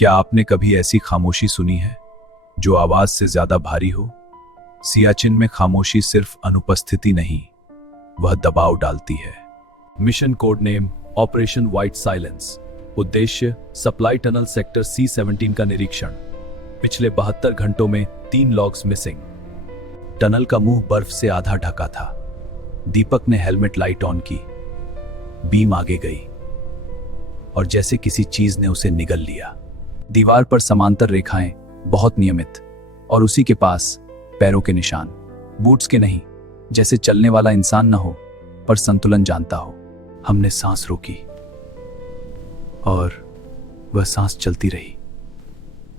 क्या आपने कभी ऐसी खामोशी सुनी है जो आवाज से ज्यादा भारी हो? सियाचिन में खामोशी सिर्फ अनुपस्थिति नहीं, वह दबाव डालती है। Mission code name operation white silence. उद्देश्य सप्लाई टनल सेक्टर C-17 का निरीक्षण। पिछले 72 घंटों में 3 लॉग्स मिसिंग। टनल का मुंह बर्फ से आधा ढका था। दीपक ने हेलमेट लाइट ऑन की। बीम आगे गई और जैसे किसी चीज ने उसे निगल लिया। दीवार पर समांतर रेखाएं, बहुत नियमित, और उसी के पास पैरों के निशान, बूट्स के नहीं, जैसे चलने वाला इंसान न हो पर संतुलन जानता हो। हमने सांस रोकी और वह सांस चलती रही।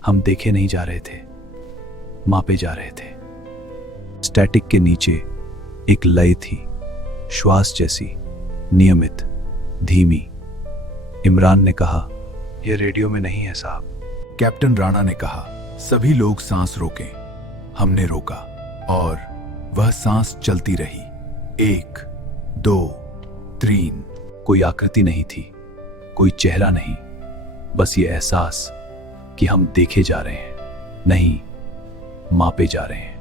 हम देखे नहीं जा रहे थे, मापे जा रहे थे। स्टैटिक के नीचे एक लय थी, श्वास जैसी, नियमित, धीमी। इमरान ने कहा, यह रेडियो में नहीं है साहब। कैप्टन राणा ने कहा, सभी लोग सांस रोकें। हमने रोका और वह सांस चलती रही। 1, 2, 3। कोई आकृति नहीं थी, कोई चेहरा नहीं, बस ये एहसास कि हम देखे जा रहे हैं, नहीं मापे जा रहे हैं।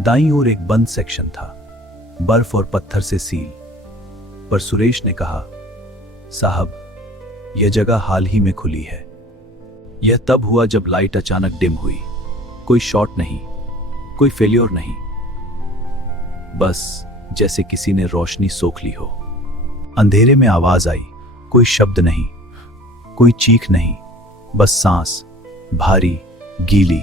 दाईं ओर एक बंद सेक्शन था, बर्फ और पत्थर से सील। पर सुरेश ने कहा, साहब यह जगह हाल ही में खुली है। यह तब हुआ जब लाइट अचानक डिम हुई। कोई शॉट नहीं, कोई फेल्योर नहीं, बस जैसे किसी ने रोशनी सोख ली हो। अंधेरे में आवाज आई, कोई शब्द नहीं, कोई चीख नहीं, बस सांस, भारी, गीली,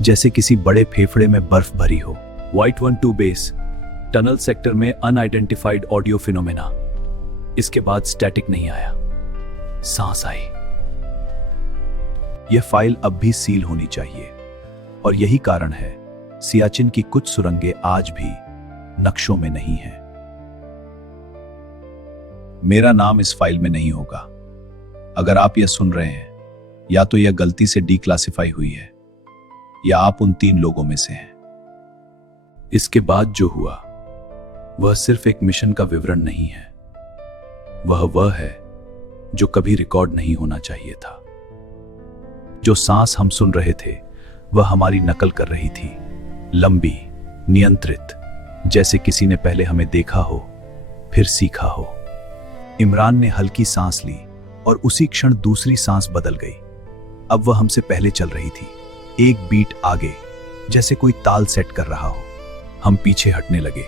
जैसे किसी बड़े फेफड़े में बर्फ भरी हो। व्हाइट 1-2 बेस, टनल सेक्टर में अनआइडेंटिफाइड ऑडियो फिनोमेना। इसके बाद स्टैटिक नहीं आया, सांस आई। यह फाइल अब भी सील होनी चाहिए, और यही कारण है सियाचिन की कुछ सुरंगें आज भी नक्शों में नहीं हैं। मेरा नाम इस फाइल में नहीं होगा। अगर आप यह सुन रहे हैं, या तो यह गलती से डीक्लासिफाई हुई है, या आप उन 3 लोगों में से हैं। इसके बाद जो हुआ वह सिर्फ एक मिशन का विवरण नहीं है, वह है जो कभी रिकॉर्ड नहीं होना चाहिए था। जो सांस हम सुन रहे थे वह हमारी नकल कर रही थी, लंबी, नियंत्रित, जैसे किसी ने पहले हमें देखा हो, फिर सीखा हो। इमरान ने हल्की सांस ली और उसी क्षण दूसरी सांस बदल गई। अब वह हमसे पहले चल रही थी, एक बीट आगे, जैसे कोई ताल सेट कर रहा हो। हम पीछे हटने लगे,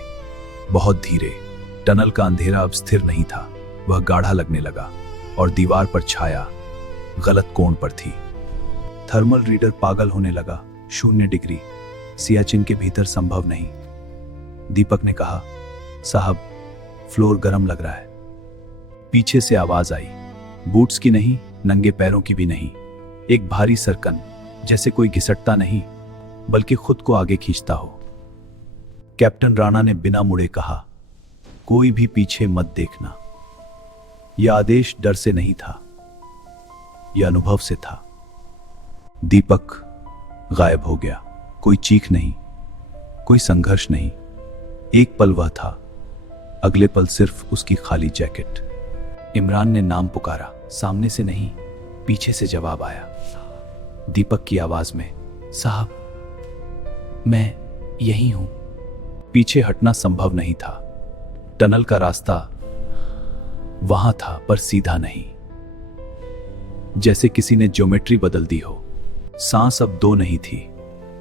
बहुत धीरे। टनल का अंधेरा अब स्थिर नहीं था, वह गाढ़ा लगने लगा और दीवार पर छाया गलत कोण पर थी। थर्मल रीडर पागल होने लगा। 0 डिग्री, सियाचिन के भीतर संभव नहीं। दीपक ने कहा, साहब फ्लोर गर्म लग रहा है। पीछे से आवाज आई, बूट्स की नहीं, नंगे पैरों की भी नहीं, एक भारी सरकन, जैसे कोई घिसटता नहीं बल्कि खुद को आगे खींचता हो। कैप्टन राणा ने बिना मुड़े कहा, कोई भी पीछे मत देखना। यह आदेश डर से नहीं था, यह अनुभव से था। दीपक गायब हो गया। कोई चीख नहीं, कोई संघर्ष नहीं। एक पल वह था, अगले पल सिर्फ उसकी खाली जैकेट। इमरान ने नाम पुकारा, सामने से नहीं, पीछे से जवाब आया, दीपक की आवाज में, साहब मैं यहीं हूं। पीछे हटना संभव नहीं था। टनल का रास्ता वहां था पर सीधा नहीं, जैसे किसी ने ज्योमेट्री बदल दी हो। सांस अब 2 नहीं थी,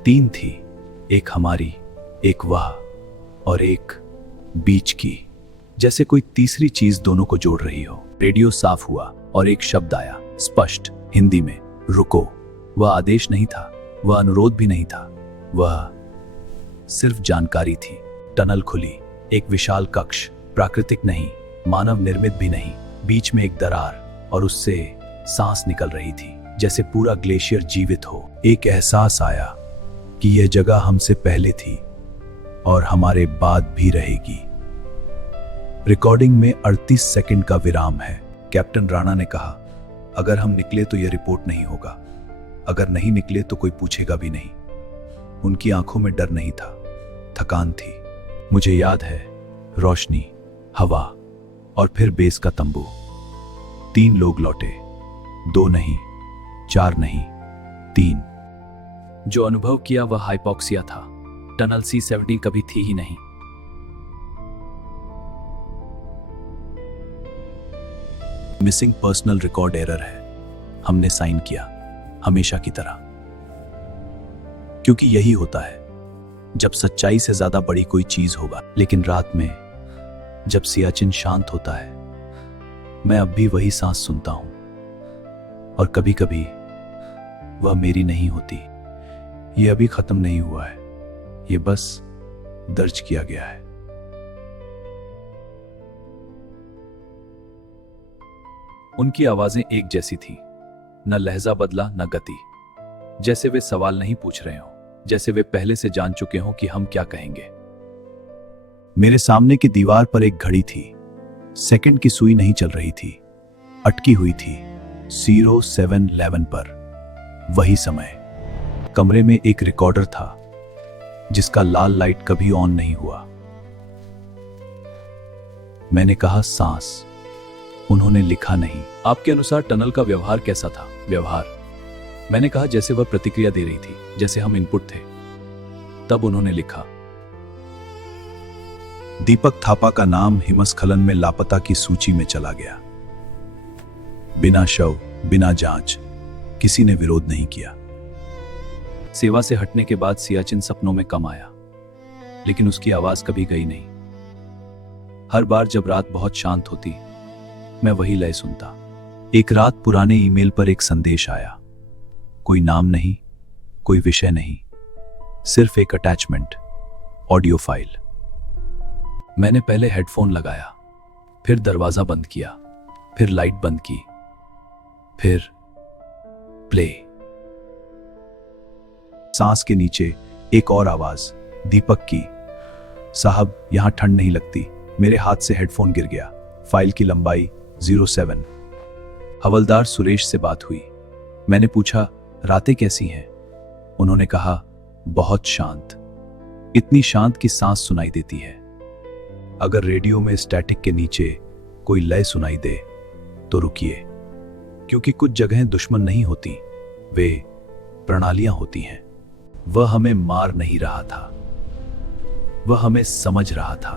3 थी, एक हमारी, एक वह, और एक बीच की, जैसे कोई तीसरी चीज दोनों को जोड़ रही हो। रेडियो साफ हुआ और एक शब्द आया, स्पष्ट हिंदी में, रुको। वह आदेश नहीं था, वह अनुरोध भी नहीं था, वह सिर्फ जानकारी थी। टनल खुली, एक विशाल कक्ष, प्राकृतिक नहीं, मानव निर्मित भी नहीं। बीच में एक दरार और उससे सांस निकल रही थी, जैसे पूरा ग्लेशियर जीवित हो। एक एहसास आया कि यह जगह हमसे पहले थी और हमारे बाद भी रहेगी। रिकॉर्डिंग में 38 सेकंड का विराम है। कैप्टन राणा ने कहा, अगर हम निकले तो यह रिपोर्ट नहीं होगा, अगर नहीं निकले तो कोई पूछेगा भी नहीं। उनकी आंखों में डर नहीं था, थकान थी। मुझे याद है, रोशनी, हवा और फिर बेस का तंबू। 3 लोग लौटे, 2 नहीं, 4 नहीं, 3। जो अनुभव किया वह हाइपोक्सिया था। टनल C17 कभी थी ही नहीं। मिसिंग पर्सनल रिकॉर्ड एरर है। हमने साइन किया, हमेशा की तरह। क्योंकि यही होता है जब सच्चाई से ज्यादा बड़ी कोई चीज होगा। लेकिन रात में जब सियाचिन शांत होता है, मैं अब भी वही सांस सुनता हूं। और कभी कभी वह मेरी नहीं होती। यह अभी खत्म नहीं हुआ है, यह बस दर्ज किया गया है। उनकी आवाजें एक जैसी थी, न लहजा बदला न गति। जैसे वे सवाल नहीं पूछ रहे हों, जैसे वे पहले से जान चुके हों कि हम क्या कहेंगे। मेरे सामने की दीवार पर एक घड़ी थी। सेकंड की सुई नहीं चल रही थी, अटकी हुई थी 0711 पर। वही समय। कमरे में एक रिकॉर्डर था जिसका लाल लाइट कभी ऑन नहीं हुआ। मैंने कहा सांस। उन्होंने लिखा नहीं। आपके अनुसार टनल का व्यवहार कैसा था? व्यवहार, मैंने कहा जैसे वह प्रतिक्रिया दे रही थी, जैसे हम इनपुट थे। तब उन्होंने लिखा, दीपक थापा का नाम हिमस्खलन में लापता की सूची में चला गया। बिना शव, बिना जांच, किसी ने विरोध नहीं किया। सेवा से हटने के बाद सियाचिन सपनों में कम आया, लेकिन उसकी आवाज कभी गई नहीं। हर बार जब रात बहुत शांत होती, मैं वही लय सुनता। एक रात पुराने ईमेल पर एक संदेश आया। कोई नाम नहीं, कोई विषय नहीं, सिर्फ एक अटैचमेंट, ऑडियो फाइल। मैंने पहले हेडफोन लगाया, फिर दरवाजा बंद किया, फिर लाइट बंद की, फिर प्ले। सांस के नीचे एक और आवाज, दीपक की। साहब, यहां ठंड नहीं लगती। मेरे हाथ से हेडफोन गिर गया। फाइल की लंबाई 07। हवलदार सुरेश से बात हुई। मैंने पूछा, रातें कैसी हैं? उन्होंने कहा, बहुत शांत। इतनी शांत कि सांस सुनाई देती है। अगर रेडियो में स्टैटिक के नीचे कोई लय सुनाई दे तो रुकिए, क्योंकि कुछ जगहें दुश्मन नहीं होती, वे प्रणालियां होती हैं। वह हमें मार नहीं रहा था, वह हमें समझ रहा था।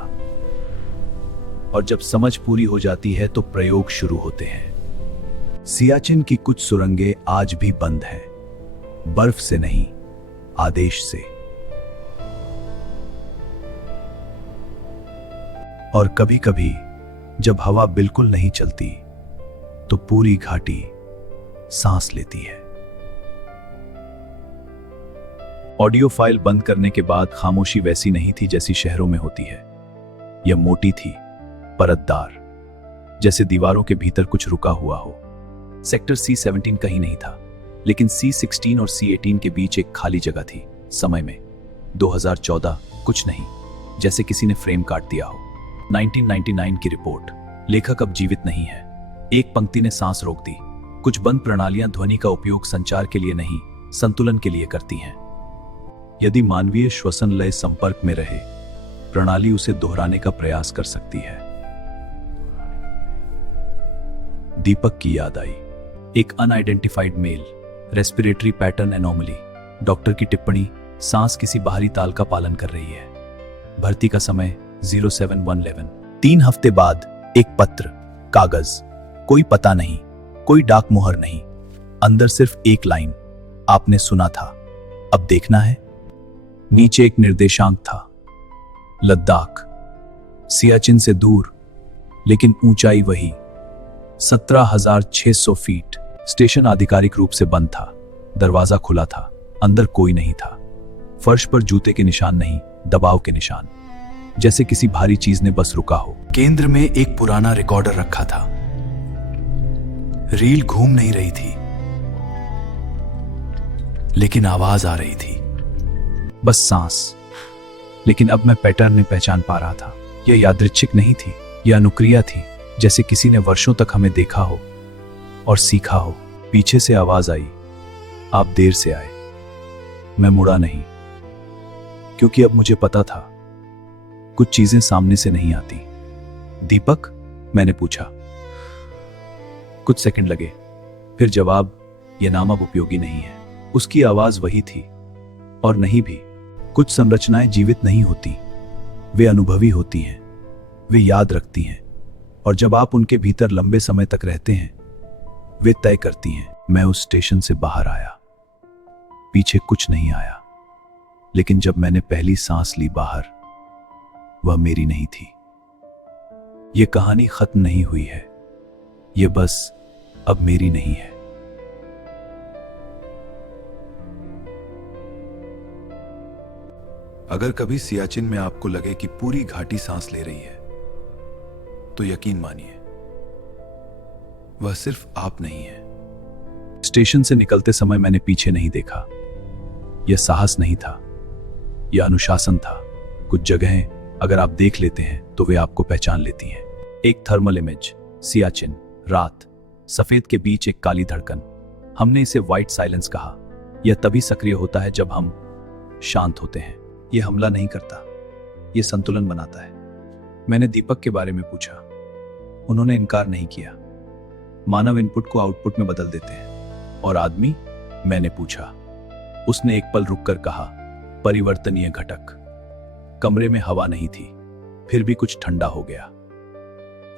और जब समझ पूरी हो जाती है तो प्रयोग शुरू होते हैं। सियाचिन की कुछ सुरंगें आज भी बंद हैं, बर्फ से नहीं, आदेश से। और कभी कभी जब हवा बिल्कुल नहीं चलती तो पूरी घाटी सांस लेती है। ऑडियो फाइल बंद करने के बाद खामोशी वैसी नहीं थी जैसी शहरों में होती है। यह मोटी थी, परतदार, जैसे दीवारों के भीतर कुछ रुका हुआ हो। सेक्टर C17 कहीं नहीं था, लेकिन C16 और C18 के बीच एक खाली जगह थी। समय में 2014, कुछ नहीं, जैसे किसी ने फ्रेम काट दिया हो। 1999 की रिपोर्ट। लेखक अब जीवित नहीं है। एक पंक्ति ने सांस रोक दी। कुछ बंद प्रणालियां ध्वनि का उपयोग संचार के लिए नहीं, संतुलन के लिए करती हैं। यदि मानवीय श्वसन लय संपर्क में रहे, प्रणाली उसे दोहराने का प्रयास कर सकती है। दीपक की याद आई। एक unidentified male, respiratory pattern anomaly. Doctor की टिप्पणी, सांस किसी बाहरी ताल का पालन कर रही है। भर्ती का समय 0711। 3 हफ्ते बाद एक पत्र, कागज, कोई पता नहीं, कोई डाक मुहर नहीं, अंदर सिर्फ एक लाइन, आपने सुना था, अब देखना है। नीचे एक निर्देशांक था, लद्दाख, सियाचिन से दूर, लेकिन ऊंचाई वही, 17,600 फीट। स्टेशन आधिकारिक रूप से बंद था। दरवाजा खुला था, अंदर कोई नहीं था। फर्श पर जूते के निशान नहीं, दबाव के निशान, जैसे किसी भारी चीज ने बस रुका हो। केंद्र में एक पुराना रिकॉर्डर रखा था। रील घूम नहीं रही थी, लेकिन आवाज आ रही थी, बस सांस। लेकिन अब मैं पैटर्न में पहचान पा रहा था। यह यादृच्छिक नहीं थी, यह अनुक्रिया थी, जैसे किसी ने वर्षों तक हमें देखा हो और सीखा हो। पीछे से आवाज आई, आप देर से आए। मैं मुड़ा नहीं, क्योंकि अब मुझे पता था कुछ चीजें सामने से नहीं आती। दीपक, मैंने पूछा। कुछ सेकंड लगे, फिर जवाब, यह नाम अब उपयोगी नहीं है। उसकी आवाज वही थी और नहीं भी। कुछ संरचनाएं जीवित नहीं होती, वे अनुभवी होती हैं, वे याद रखती हैं, और जब आप उनके भीतर लंबे समय तक रहते हैं वे तय करती हैं। मैं उस स्टेशन से बाहर आया, पीछे कुछ नहीं आया, लेकिन जब मैंने पहली सांस ली बाहर, वह मेरी नहीं थी। यह कहानी खत्म नहीं हुई है, यह बस अब मेरी नहीं है। अगर कभी सियाचिन में आपको लगे कि पूरी घाटी सांस ले रही है, तो यकीन मानिए वह सिर्फ आप नहीं है। स्टेशन से निकलते समय मैंने पीछे नहीं देखा। यह साहस नहीं था, यह अनुशासन था। कुछ जगहें अगर आप देख लेते हैं तो वे आपको पहचान लेती हैं। एक थर्मल इमेज, सियाचिन, रात, सफेद के बीच एक काली धड़कन। हमने इसे व्हाइट साइलेंस कहा। यह तभी सक्रिय होता है जब हम शांत होते हैं। यह हमला नहीं करता, यह संतुलन बनाता है। मैंने दीपक के बारे में पूछा, उन्होंने इनकार नहीं किया। मानव इनपुट को आउटपुट में बदल देते हैं। और आदमी? मैंने पूछा। उसने एक पल रुककर कहा, परिवर्तनीय घटक। कमरे में हवा नहीं थी, फिर भी कुछ ठंडा हो गया।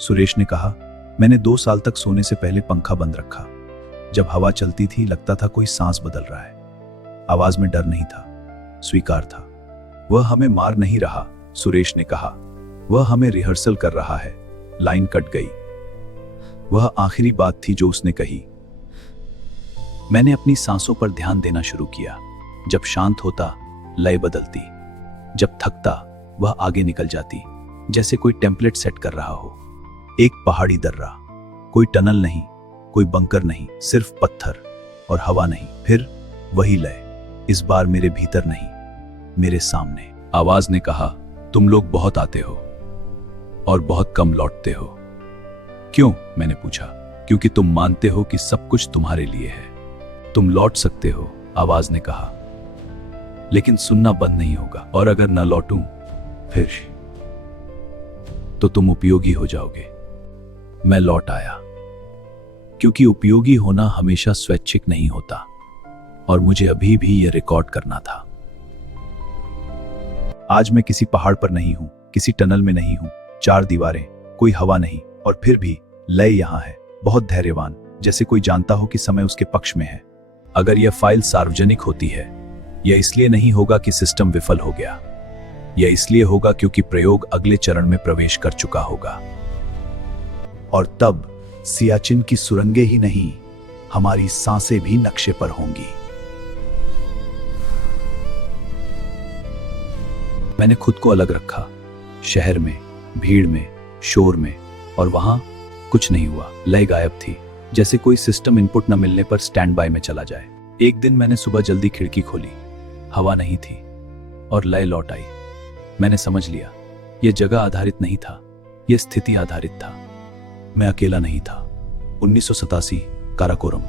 सुरेश ने कहा, मैंने 2 साल तक सोने से पहले पंखा बंद रखा। जब हवा चलती थी लगता था कोई सांस बदल रहा है। आवाज में डर नहीं था, स्वीकार था। वह हमें मार नहीं रहा, सुरेश ने कहा, वह हमें रिहर्सल कर रहा है। लाइन कट गई। वह आखिरी बात थी जो उसने कही। मैंने अपनी सांसों पर ध्यान देना शुरू किया। जब शांत होता लय बदलती, जब थकता वह आगे निकल जाती, जैसे कोई टेम्पलेट सेट कर रहा हो। एक पहाड़ी दर्रा, कोई टनल नहीं, कोई बंकर नहीं, सिर्फ पत्थर और हवा नहीं। फिर वही लय, इस बार मेरे भीतर नहीं, मेरे सामने। आवाज ने कहा, तुम लोग बहुत आते हो और बहुत कम लौटते हो। क्यों? मैंने पूछा। क्योंकि तुम मानते हो कि सब कुछ तुम्हारे लिए है। तुम लौट सकते हो, आवाज ने कहा, लेकिन सुनना बंद नहीं होगा। और अगर न लौटूं फिर तो तुम उपयोगी हो जाओगे। मैं लौट आया, क्योंकि उपयोगी होना हमेशा स्वैच्छिक नहीं होता, और मुझे अभी भी यह रिकॉर्ड करना था। आज मैं किसी पहाड़ पर नहीं हूं, किसी टनल में नहीं हूं, 4 दीवारें, कोई हवा नहीं, और फिर भी लय यहां है, बहुत धैर्यवान, जैसे कोई जानता हो कि समय उसके पक्ष में है। अगर यह फाइल सार्वजनिक होती है, यह इसलिए नहीं होगा कि सिस्टम विफल हो गया, यह इसलिए होगा क्योंकि प्रयोग अगले चरण में प्रवेश कर चुका होगा। और तब सियाचिन की सुरंगें ही नहीं, हमारी सांसें भी नक्शे पर होंगी। मैंने खुद को अलग रखा, शहर में, भीड़ में, शोर में, और वहां कुछ नहीं हुआ। लय गायब थी, जैसे कोई सिस्टम इनपुट न मिलने पर स्टैंड बाय में चला जाए। एक दिन मैंने सुबह जल्दी खिड़की खोली, हवा नहीं थी और लय लौट आई। मैंने समझ लिया, यह जगह आधारित नहीं था, यह स्थिति आधारित था। मैं अकेला नहीं था। 1987 काराकोरम,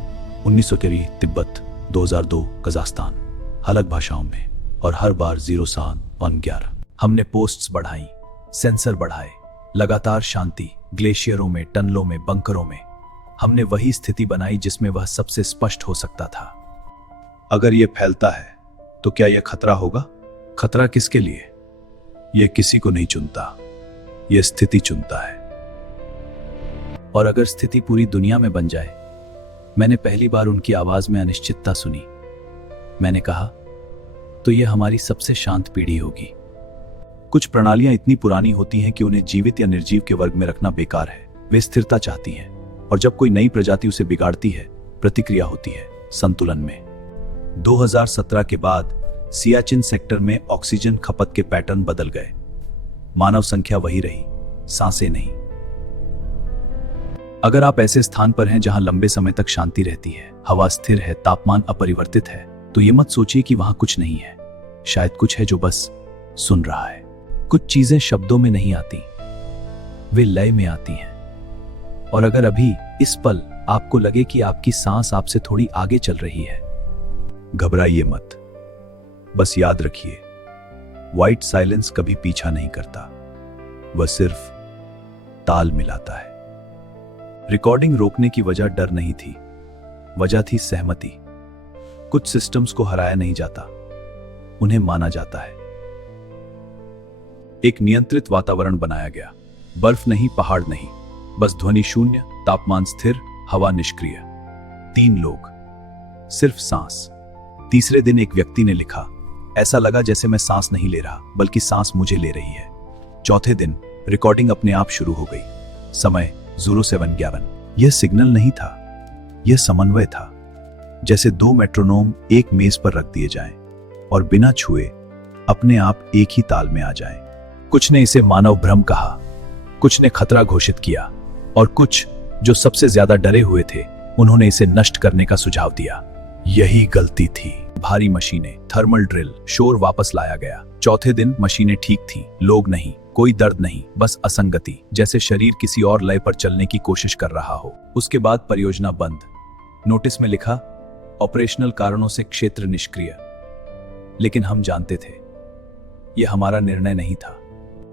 1913 तिब्बत, 2002 कजाकिस्तान, अलग भाषाओं में, और हर बार 0-7-1-11। हमने पोस्ट्स बढ़ाई, सेंसर बढ़ाए, लगातार शांति, ग्लेशियरों में, टनलों में, बंकरों में। हमने वही स्थिति बनाई जिसमें वह सबसे स्पष्ट हो सकता था। अगर यह फैलता है तो क्या यह खतरा होगा? खतरा किसके लिए? यह किसी को नहीं चुनता, यह स्थिति चुनता है। और अगर स्थिति पूरी दुनिया में बन जाए? मैंने पहली बार उनकी आवाज में अनिश्चितता सुनी। मैंने कहा, तो यह हमारी सबसे शांत पीढ़ी होगी। कुछ प्रणालियां इतनी पुरानी होती हैं कि उन्हें जीवित या निर्जीव के वर्ग में रखना बेकार है। वे स्थिरता चाहती हैं, और जब कोई नई प्रजाति उसे बिगाड़ती है, प्रतिक्रिया होती है संतुलन में। 2017 के बाद सियाचिन सेक्टर में ऑक्सीजन खपत के पैटर्न बदल गए। मानव संख्या वही रही, सांसें नहीं। अगर आप ऐसे स्थान पर हैं जहां लंबे समय तक शांति रहती है, हवा स्थिर है, तापमान अपरिवर्तित है, तो ये मत सोचिए कि वहां कुछ नहीं है। शायद कुछ है जो बस सुन रहा है। कुछ चीजें शब्दों में नहीं आती, वे लय में आती हैं। और अगर अभी इस पल आपको लगे कि आपकी सांस आपसे थोड़ी आगे चल रही है, घबराइए मत। बस याद रखिए, व्हाइट साइलेंस कभी पीछा नहीं करता, वह सिर्फ ताल मिलाता है। रिकॉर्डिंग रोकने की वजह डर नहीं थी, वजह थी सहमति। कुछ सिस्टम्स को हराया नहीं जाता, उन्हें माना जाता है। एक नियंत्रित वातावरण बनाया गया। बर्फ नहीं, पहाड़ नहीं, बस ध्वनि शून्य, तापमान स्थिर, हवा निष्क्रिय। 3 लोग, सिर्फ सांस। तीसरे दिन एक व्यक्ति ने लिखा, ऐसा लगा जैसे मैं सांस नहीं ले रहा बल्कि सांस मुझे ले रही है। चौथे दिन रिकॉर्डिंग अपने आप शुरू हो गई। समय 07:11। यह सिग्नल नहीं था, यह समन्वय था। जैसे 2 मेट्रोनोम एक मेज पर रख दिए जाएं और बिना छुए अपने आप एक ही ताल में आ जाएं। कुछ ने इसे मानव भ्रम कहा, कुछ ने खतरा घोषित किया और कुछ जो सबसे ज्यादा डरे हुए थे उन्होंने इसे नष्ट करने का सुझाव दिया। यही गलती थी। भारी मशीनें, थर्मल ड्रिल, शोर वापस लाया गया। चौथे दिन मशीनें ठीक थीं, लोग नहीं, कोई दर्द नहीं, बस असंगति, जैसे शरीर किसी और लय पर चलने की कोशिश कर रहा हो। उसके बाद परियोजना बंद। नोटिस में लिखा, ऑपरेशनल कारणों से क्षेत्र निष्क्रिय। लेकिन हम जानते थे यह हमारा निर्णय नहीं था।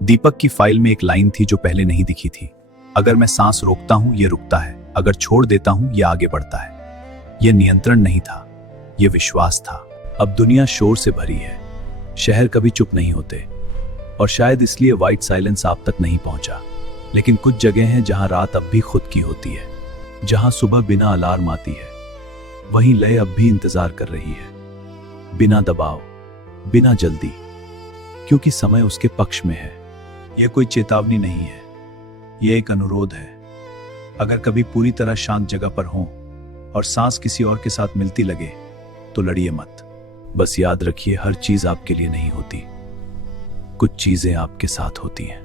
दीपक की फाइल में एक लाइन थी जो पहले नहीं दिखी थी। अगर मैं सांस रोकता हूं यह रुकता है, अगर छोड़ देता हूं यह आगे बढ़ता है। यह नियंत्रण नहीं था, यह विश्वास था। अब दुनिया शोर से भरी है, शहर कभी चुप नहीं होते और शायद इसलिए व्हाइट साइलेंस आप तक नहीं पहुंचा। लेकिन कुछ जगह हैं जहां रात अब भी खुद की होती है, जहां सुबह बिना अलार्म आती है, वहीं लय अब भी इंतजार कर रही है, बिना दबाव, बिना जल्दी, क्योंकि समय उसके पक्ष में है। यह कोई चेतावनी नहीं है, यह एक अनुरोध है। अगर कभी पूरी तरह शांत जगह पर हो और सांस किसी और के साथ मिलती लगे तो लड़िए मत। बस याद रखिए, हर चीज आपके लिए नहीं होती, कुछ चीजें आपके साथ होती हैं।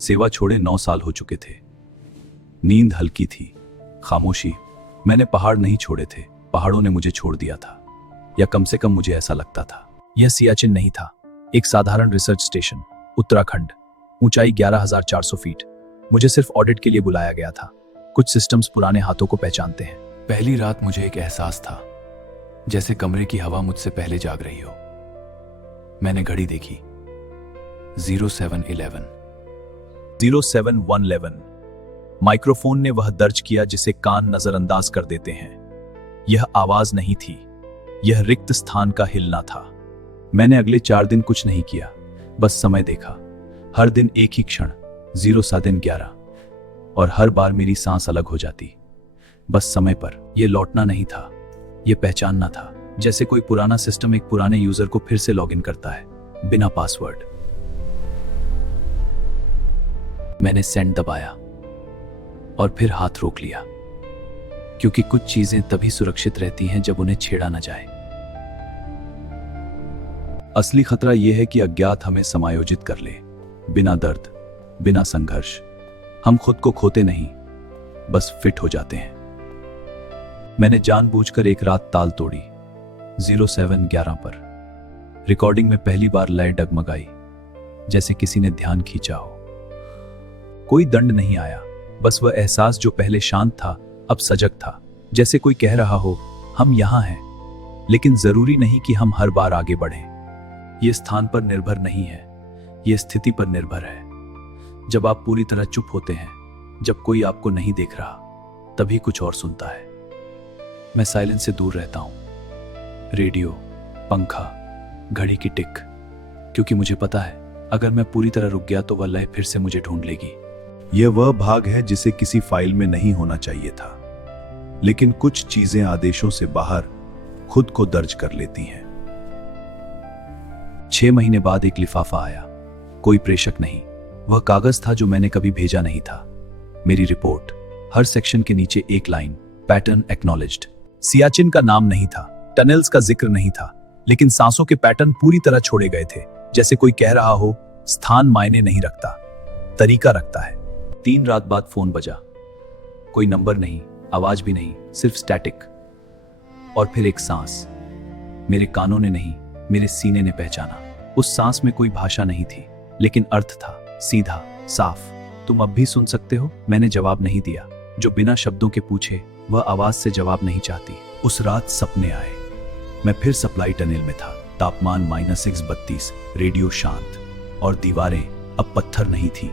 सेवा छोड़े 9 साल हो चुके थे। नींद हल्की थी, खामोशी। मैंने पहाड़ नहीं छोड़े थे, पहाड़ों ने मुझे छोड़ दिया था, या कम से कम मुझे ऐसा लगता था। यह सियाचिन नहीं था, एक साधारण रिसर्च स्टेशन, उत्तराखंड, ऊंचाई 11,400 फीट। मुझे सिर्फ ऑडिट के लिए बुलाया गया था। कुछ सिस्टम्स पुराने हाथों को पहचानते हैं। पहली रात मुझे एक एहसास था जैसे कमरे की हवा मुझसे पहले जाग रही हो। मैंने घड़ी देखी, 07:11। 07:11। माइक्रोफोन ने वह दर्ज किया जिसे कान नजरअंदाज कर देते हैं। यह आवाज नहीं थी, यह रिक्त स्थान का हिलना था। मैंने अगले 4 दिन कुछ नहीं किया, बस समय देखा। हर दिन एक ही क्षण, 07:11, और हर बार मेरी सांस अलग हो जाती, बस समय पर। यह लौटना नहीं था, यह पहचानना था। जैसे कोई पुराना सिस्टम एक पुराने यूजर को फिर से लॉगिन करता है, बिना पासवर्ड। मैंने सेंड दबाया और फिर हाथ रोक लिया, क्योंकि कुछ चीजें तभी सुरक्षित रहती हैं जब उन्हें छेड़ा न जाए। असली खतरा यह है कि अज्ञात हमें समायोजित कर ले, बिना दर्द, बिना संघर्ष। हम खुद को खोते नहीं, बस फिट हो जाते हैं। मैंने जानबूझकर एक रात ताल तोड़ी, 07:11 पर। रिकॉर्डिंग में पहली बार लय डगमगाई, जैसे किसी ने ध्यान खींचा हो। कोई दंड नहीं आया, बस वह एहसास जो पहले शांत था अब सजग था। जैसे कोई कह रहा हो, हम यहां हैं, लेकिन जरूरी नहीं कि हम हर बार आगे बढ़ें। यह स्थान पर निर्भर नहीं है, यह स्थिति पर निर्भर है। जब आप पूरी तरह चुप होते हैं, जब कोई आपको नहीं देख रहा, तभी कुछ और सुनता है। मैं साइलेंस से दूर रहता हूं, रेडियो, पंखा, घड़ी की टिक, क्योंकि मुझे पता है अगर मैं पूरी तरह रुक गया तो वह लय फिर से मुझे ढूंढ लेगी। यह वह भाग है जिसे किसी फाइल में नहीं होना चाहिए था, लेकिन कुछ चीजें आदेशों से बाहर खुद को दर्ज कर लेती हैं। 6 महीने बाद एक लिफाफा आया, कोई प्रेषक नहीं, वह कागज था जो मैंने कभी भेजा नहीं था। मेरी रिपोर्ट, हर सेक्शन के नीचे एक लाइन, पैटर्न एक्नॉलेज्ड। सियाचिन का नाम नहीं था, टनल्स का जिक्र नहीं था, लेकिन सांसों के पैटर्न पूरी तरह छोड़े गए थे। जैसे कोई कह रहा हो, स्थान मायने नहीं रखता, तरीका रखता है। 3 रात बाद फोन बजा, कोई नंबर नहीं, आवाज भी नहीं, सिर्फ स्टैटिक। और फिर एक सांस, मेरे कानों ने नहीं, मेरे सीने ने पहचाना। उस सांस में कोई भाषा नहीं थी, लेकिन अर्थ था, सीधा, साफ। तुम अब भी सुन सकते हो? मैंने जवाब नहीं दिया। जो बिना शब्दों के पूछे, वह आवाज से जवाब नहीं चाहती। उस रात सपने आए। मैं फिर सप्लाई टनल में था, तापमान -32, रेडियो शांत, और दीवारें अब पत्थर नहीं थी,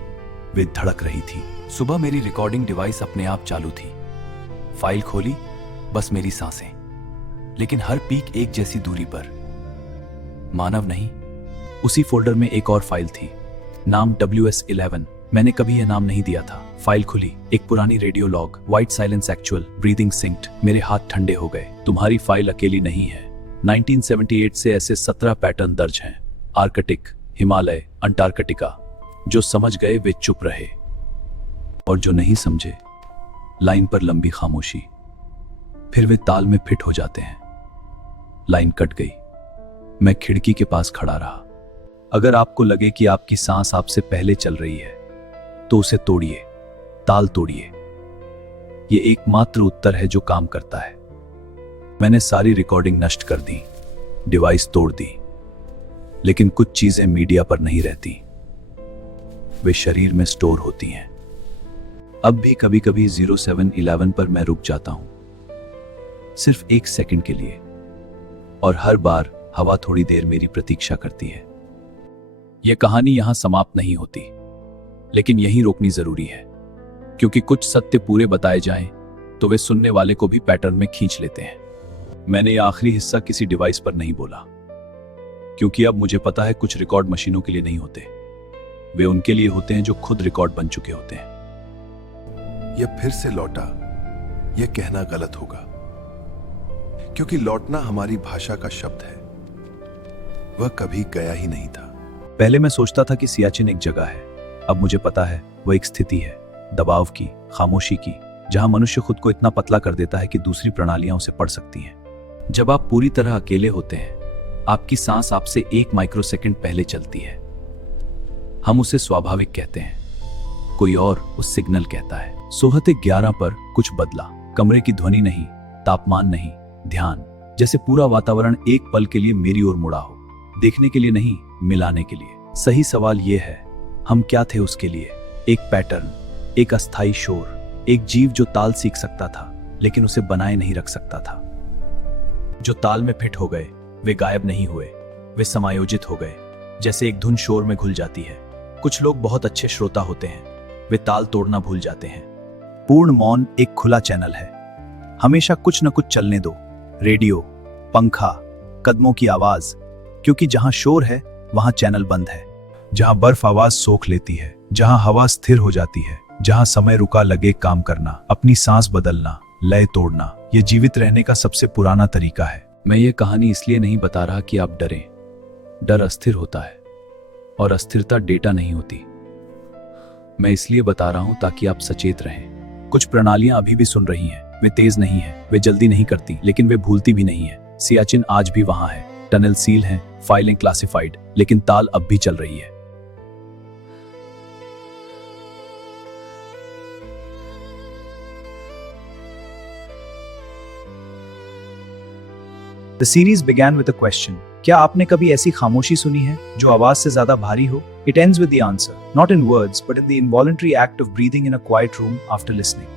वे धड़क रही थी। सुबह मेरी रिकॉर्डिंग डिवाइस अपने आप चालू थी। फाइल खोली, बस मेरी सांसें, लेकिन हर पीक एक जैसी दूरी पर। मानव नहीं। उसी फोल्डर में एक और फाइल थी, नाम WS11। मैंने कभी यह नाम नहीं दिया था। फाइल खुली, एक पुरानी radio log, white silence actual, breathing synced. मेरे हाथ ठंडे हो गए। तुम्हारी फाइल अकेली नहीं है। 1978 से ऐसे 17 पैटर्न दर्ज हैं। Arctic, Himalaya, Antarctica. जो समझ गए वे चुप रहे, और जो नहीं समझे, लाइन पर लंबी खामोशी। फिर वे ताल में फिट हो जाते हैं। लाइन कट गई। मैं खिड़की के पास खड़ा रहा। अगर आपको लगे कि आपकी सांस आपसे पहले चल रही है, तो उसे तोड़िए, ताल तोड़िए। ये एकमात्र उत्तर है जो काम करता है। मैंने सारी रिकॉर्डिंग नष्ट कर दी, डिवाइस तोड़ दी, लेकिन कुछ चीजें मीडिया पर नहीं रहती, वे शरीर में स्टोर होती हैं। अब भी कभी कभी 0711 पर मैं रुक जाता हूं, सिर्फ 1 सेकंड के लिए, और हर बार हवा थोड़ी देर मेरी प्रतीक्षा करती है। यह कहानी यहां समाप्त नहीं होती, लेकिन यहीं रोकनी जरूरी है, क्योंकि कुछ सत्य पूरे बताए जाएं तो वे सुनने वाले को भी पैटर्न में खींच लेते हैं। मैंने यह आखिरी हिस्सा किसी डिवाइस पर नहीं बोला, क्योंकि अब मुझे पता है कुछ रिकॉर्ड मशीनों के लिए नहीं होते, वे उनके लिए होते हैं जो खुद रिकॉर्ड बन चुके होते हैं। यह फिर से लौटा, यह कहना गलत होगा, क्योंकि लौटना हमारी भाषा का शब्द है। वह कभी गया ही नहीं था। पहले मैं सोचता था कि सियाचिन एक जगह है, अब मुझे पता है वह एक स्थिति है, दबाव की, खामोशी की, जहां मनुष्य खुद को इतना पतला कर देता है कि दूसरी प्रणालियां उसे पढ़ सकती हैं। जब आप पूरी तरह अकेले होते हैं, आपकी सांस आपसे 1 माइक्रोसेकंड पहले चलती है। हम उसे स्वाभाविक कहते हैं, कोई और उस सिग्नल कहता है। सोहते 11 पर कुछ बदला। कमरे की ध्वनि नहीं, तापमान नहीं, ध्यान। जैसे पूरा वातावरण एक पल के लिए मेरी ओर मुड़ा हो, देखने के लिए नहीं, मिलाने के लिए। सही सवाल यह है, हम क्या थे उसके लिए? एक पैटर्न, एक अस्थाई शोर, एक जीव जो ताल सीख सकता था लेकिन उसे बनाए नहीं रख सकता था। जो ताल में फिट हो गए, वे गायब नहीं हुए, वे समायोजित हो गए, जैसे एक धुन शोर में घुल जाती है। कुछ लोग बहुत अच्छे श्रोता होते हैं, वे ताल तोड़ना भूल जाते हैं। पूर्ण मौन एक खुला चैनल है, हमेशा कुछ न कुछ चलने दो। रेडियो, पंखा, कदमों की आवाज, क्योंकि जहां शोर है वहां चैनल बंद है। जहां बर्फ आवाज सोख लेती है, जहां हवा स्थिर हो जाती है, जहां समय रुका लगे काम करना, अपनी सांस बदलना, लय तोड़ना, यह जीवित रहने का सबसे पुराना तरीका है। मैं ये कहानी इसलिए नहीं बता रहा कि आप डरें। डर अस्थिर होता है, और अस्थिरता डेटा नहीं होती। मैं इसलिए बता रहा हूं ताकि आप सचेत रहें। कुछ प्रणालियां अभी भी सुन रही हैं, वे तेज नहीं हैं, वे जल्दी नहीं करती, लेकिन वे भूलती भी नहीं है। सियाचिन आज भी वहां है, टनल सील हैं, फाइलें क्लासिफाइड, लेकिन ताल अब भी चल रही है। The series began with a question. क्या आपने कभी ऐसी खामोशी सुनी है जो आवाज से ज्यादा भारी हो? It ends with the answer, not in words, but in the involuntary act of breathing in a quiet room after listening.